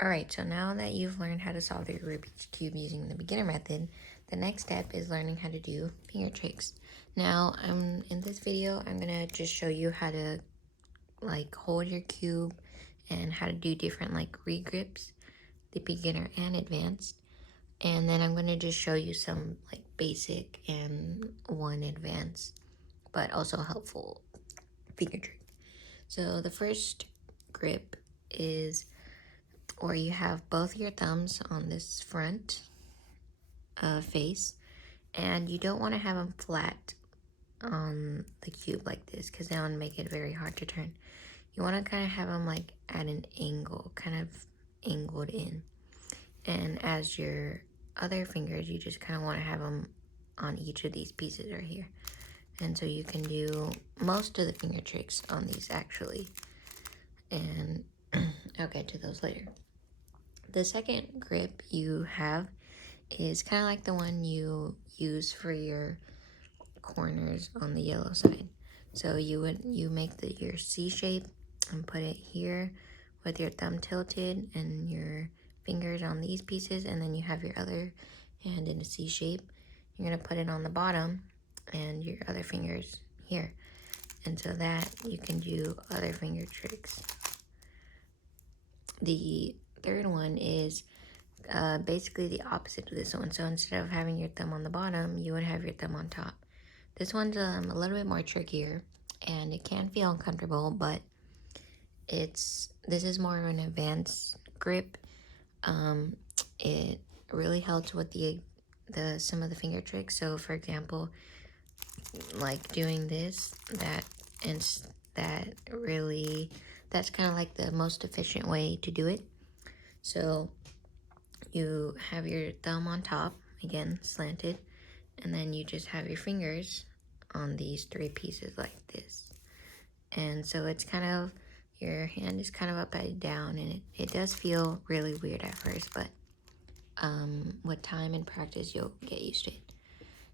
Alright, so now that you've learned how to solve the Rubik's Cube using the beginner method, the next step is learning how to do finger tricks. Now, in this video, I'm gonna just show you how to like hold your cube and how to do different like regrips, the beginner and advanced. And then I'm gonna just show you some like basic and one advanced, but also helpful finger trick. So the first grip is where you have both your thumbs on this front face, and you don't want to have them flat on the cube like this because that would make it very hard to turn. You want to kind of have them like at an angle, kind of angled in. And as your other fingers, you just kind of want to have them on each of these pieces right here. And so you can do most of the finger tricks on these actually. And I'll get to those later. The second grip you have is kind of like the one you use for your corners on the yellow side. So you make your C shape and put it here with your thumb tilted and your fingers on these pieces, and then you have your other hand in a C shape. You're gonna put it on the bottom and your other fingers here. And so that you can do other finger tricks. The third one is basically the opposite of this one. So instead of having your thumb on the bottom, you would have your thumb on top. This one's a little bit more trickier, and it can feel uncomfortable, but this is more of an advanced grip. It really helps with some of the finger tricks. So for example, like doing this, that's kind of like the most efficient way to do it. So you have your thumb on top, again, slanted, and then you just have your fingers on these three pieces like this. And so it's kind of, your hand is kind of upside down, and it does feel really weird at first, but with time and practice, you'll get used to it.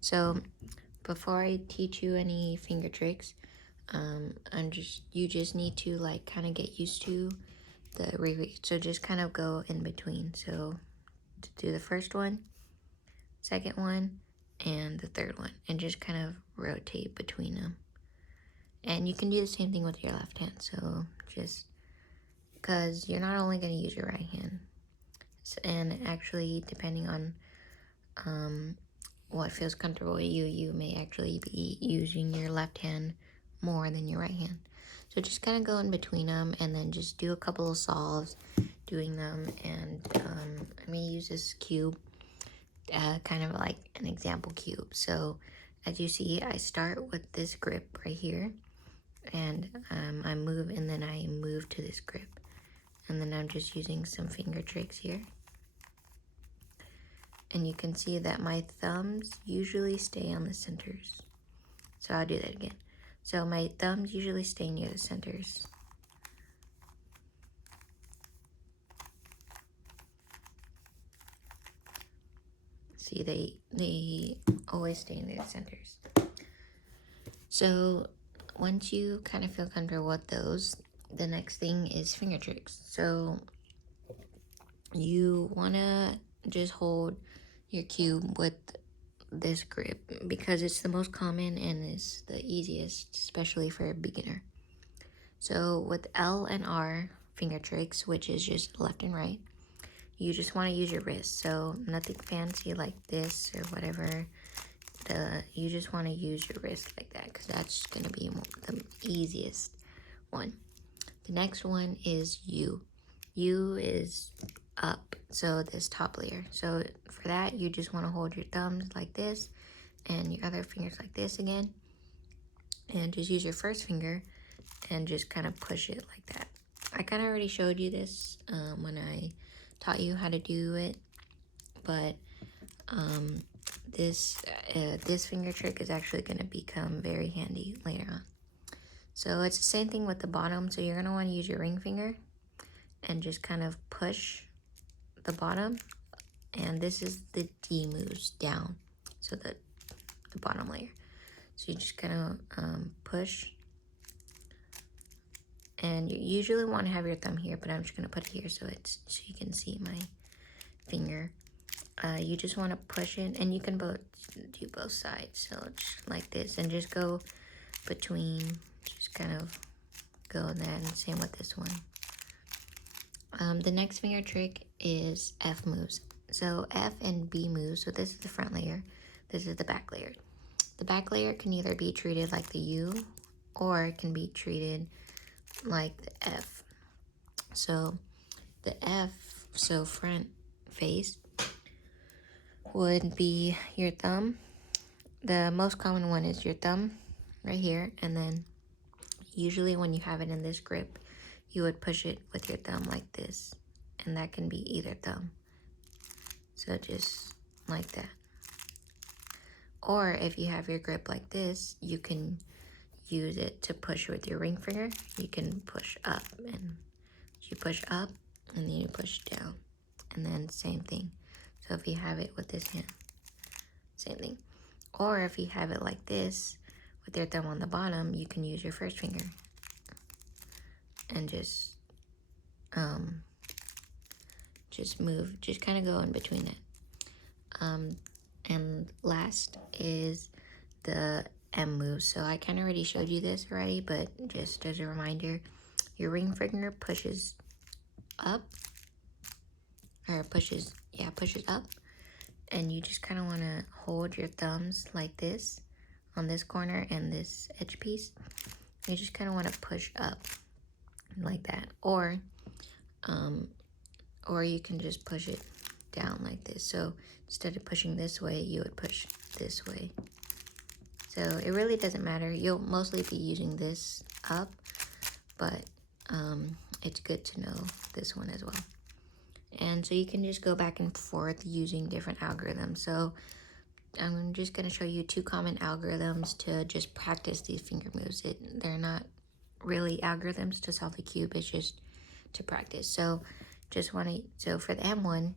So before I teach you any finger tricks, you just need to like kind of get used to the repeat. So just kind of go in between. So to do the first one, second one, and the third one, and just kind of rotate between them. And you can do the same thing with your left hand. So just because you're not only going to use your right hand, and actually depending on what feels comfortable with you, you may actually be using your left hand more than your right hand. So just kind of go in between them, and then just do a couple of solves doing them. And I'm going to use this cube, kind of like an example cube. So as you see, I start with this grip right here, and I move, and then I move to this grip. And then I'm just using some finger tricks here. And you can see that my thumbs usually stay on the centers. So I'll do that again. So my thumbs usually stay near the centers. See, they always stay near the centers. So once you kind of feel comfortable with those, the next thing is finger tricks. So you want to just hold your cube with this grip because it's the most common and it's the easiest, especially for a beginner. So with L and R finger tricks, which is just left and right, you just want to use your wrist. So nothing fancy like this or whatever. You just want to use your wrist like that because that's going to be the easiest one. The next one is U. U is up, so this top layer. So for that, you just want to hold your thumbs like this and your other fingers like this again, and just use your first finger and just kind of push it like that. I kind of already showed you this when I taught you how to do it, but this finger trick is actually going to become very handy later on. So it's the same thing with the bottom. So you're going to want to use your ring finger and just kind of push the bottom, and this is the D moves down, so the bottom layer. So you just kind of push, And you usually want to have your thumb here, but I'm just going to put it here so you can see my finger. You just want to push it, and you can do both sides. So just like this, and just go between, just kind of go in that, and same with this one. The next finger trick is F moves. So F and B moves. So this is the front layer. This is the back layer. The back layer can either be treated like the U, or it can be treated like the F. So the F, so front face, would be your thumb. The most common one is your thumb right here, and then usually when you have it in this grip, you would push it with your thumb like this, and that can be either thumb. So just like that. Or if you have your grip like this, you can use it to push with your ring finger. You can push up, and you push up, and then you push down, and then same thing. So if you have it with this hand, same thing. Or if you have it like this with your thumb on the bottom, you can use your first finger and just move, just kind of go in between it. And last is the M move. So I kind of already showed you this already, but just as a reminder, your ring finger pushes up, or pushes up, and you just kind of want to hold your thumbs like this on this corner and this edge piece. You just kind of want to push up like that, or you can just push it down like this. So instead of pushing this way, you would push this way. So it really doesn't matter. You'll mostly be using this up, but it's good to know this one as well. And so you can just go back and forth using different algorithms. So I'm just going to show you 2 common algorithms to just practice these finger moves. They're not really algorithms to solve the cube, it's just to practice. So for the M one,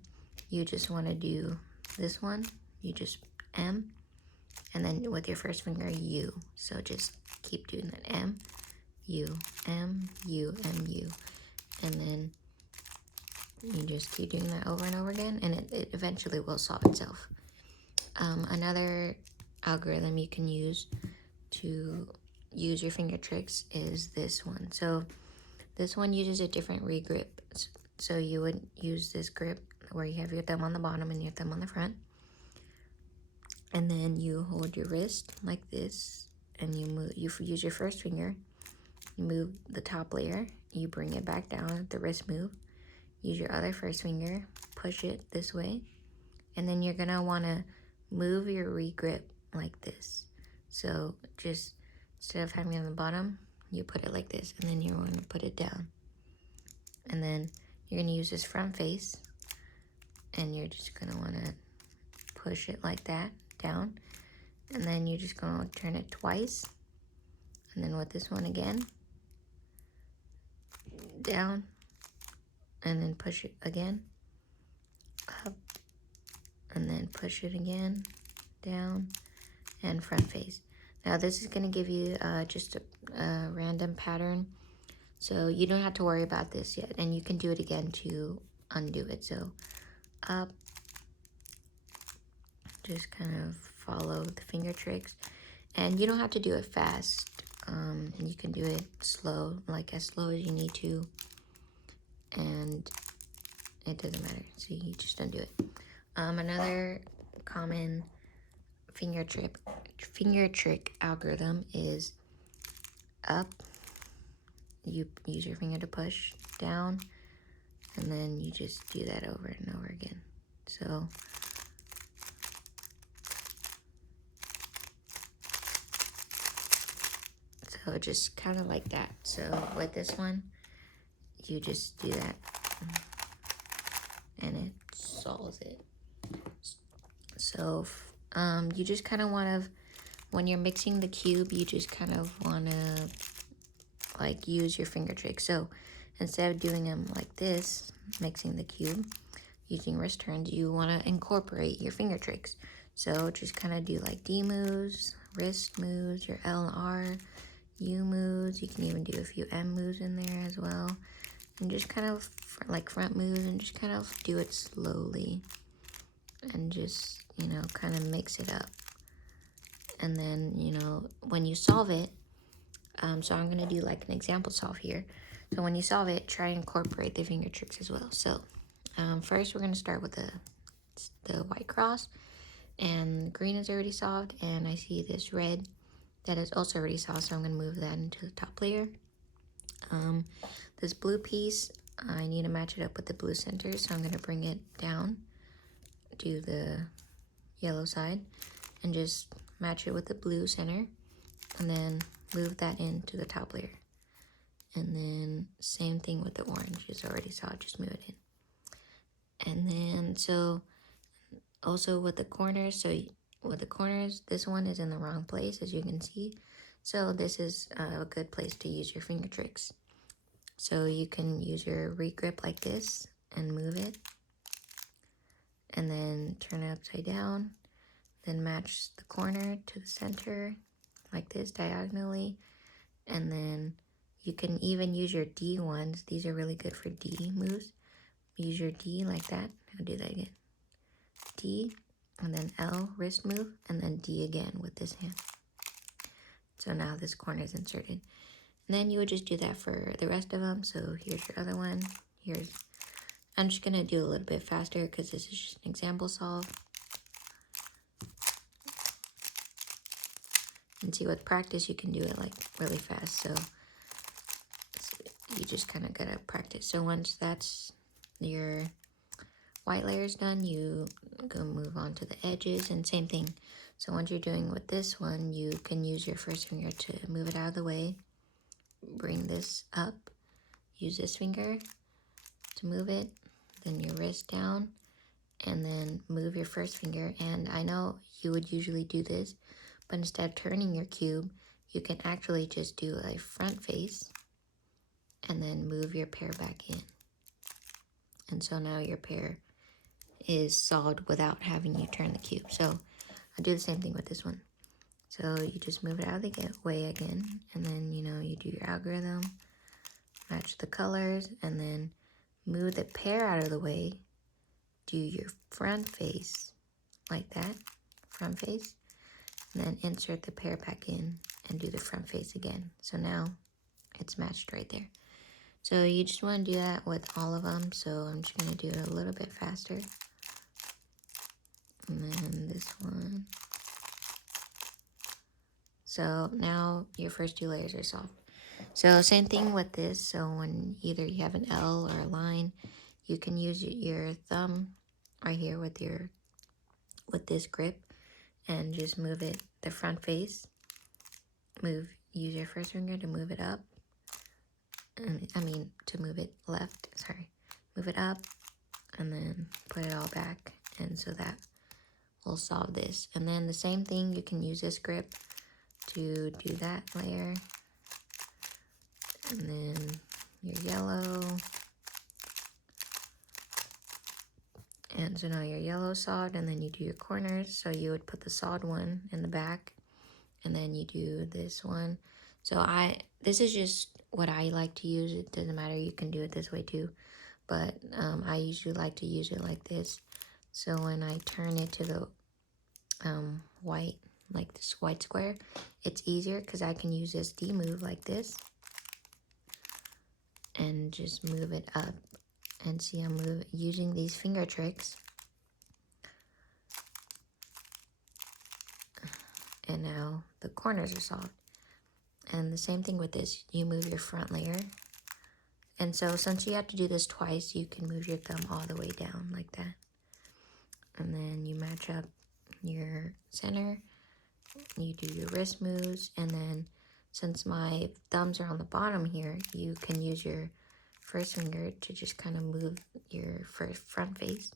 you just want to do this one. You just M, and then with your first finger, U. So just keep doing that. M, U, M, U, M, U. And then you just keep doing that over and over again, and it eventually will solve itself. Another algorithm you can use to use your finger tricks is this one. So this one uses a different regrip. So you would use this grip where you have your thumb on the bottom and your thumb on the front. And then you hold your wrist like this, and you use your first finger. You move the top layer, you bring it back down, the wrist move. Use your other first finger, push it this way, and then you're gonna wanna move your regrip like this. So just instead of having it on the bottom, you put it like this, and then you wanna put it down. And then you're gonna use this front face, and you're just gonna wanna push it like that, down. And then you're just gonna turn it twice. And then with this one again, down, and then push it again, up, and then push it again, down, and front face. Now this is gonna give you just a random pattern, so you don't have to worry about this yet, and you can do it again to undo it. So up, just kind of follow the finger tricks, and you don't have to do it fast, and you can do it slow, like as slow as you need to, and it doesn't matter, so you just undo it. Another common finger trick algorithm is up. You use your finger to push down, and then you just do that over and over again. So just kind of like that. So with this one, you just do that, and it solves it. So you just kind of want to, when you're mixing the cube, you just kind of want to like use your finger trick. So instead of doing them like this, mixing the cube, using wrist turns, you want to incorporate your finger tricks. So just kind of do like D moves, wrist moves, your L and R, U moves. You can even do a few M moves in there as well. And just kind of like front moves, and just kind of do it slowly. And just, you know, kind of mix it up. And then, you know, when you solve it, so I'm going to do like an example solve here. So when you solve it, try and incorporate the finger tricks as well. So first we're going to start with the white cross, and green is already solved, and I see this red that is also already solved, so I'm going to move that into the top layer. This blue piece, I need to match it up with the blue center, so I'm going to bring it down to the yellow side and just match it with the blue center, and then move that into the top layer. And then same thing with the orange, it's already solved, just move it in. And then so also with the corners, this one is in the wrong place, as you can see. So this is a good place to use your finger tricks. So you can use your regrip like this and move it, and then turn it upside down, then match the corner to the center like this diagonally, and then you can even use your D ones. These are really good for D moves. Use your D like that. I'll do that again. D, and then L, wrist move, and then D again with this hand. So now this corner is inserted. And then you would just do that for the rest of them. So here's your other one. I'm just gonna do a little bit faster because this is just an example solve. And see, with practice, you can do it like really fast. So you just kind of gotta practice. So once that's your white layer is done, you go move on to the edges, and same thing. So once you're doing with this one, you can use your first finger to move it out of the way. Bring this up, use this finger to move it, then your wrist down, and then move your first finger. And I know you would usually do this, but instead of turning your cube, you can actually just do a front face and then move your pair back in. And so now your pair is solved without having you turn the cube. So I'll do the same thing with this one. So you just move it out of the way again, and then, you know, you do your algorithm, match the colors, and then move the pair out of the way, do your front face like that, front face, and then insert the pair back in and do the front face again. So now it's matched right there. So you just want to do that with all of them. So I'm just going to do it a little bit faster. And then this one. So now your first two layers are solved. So same thing with this. So when either you have an L or a line, you can use your thumb right here with this grip and just move it the front face. Use your first finger to move it up. To move it left, move it up, and then put it all back. And so that will solve this. And then the same thing, you can use this grip to do that layer. And then your yellow. And so now your yellow solved, and then you do your corners. So you would put the solved one in the back, and then you do this one. So this is just what I like to use. It doesn't matter, you can do it this way too. But I usually like to use it like this. So when I turn it to the white, like this white square, it's easier because I can use this D move like this and just move it up. And see, I'm using these finger tricks. And now the corners are solved. And the same thing with this, you move your front layer. And so since you have to do this twice, you can move your thumb all the way down like that. And then you match up your center, you do your wrist moves, and then since my thumbs are on the bottom here, you can use your first finger to just kind of move your front face,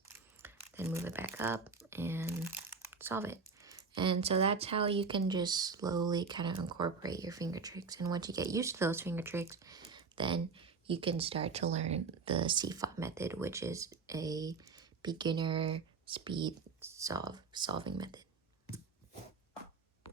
then move it back up and solve it. And so that's how you can just slowly kind of incorporate your finger tricks. And once you get used to those finger tricks, then you can start to learn the CFOP method, which is a beginner speed solving method.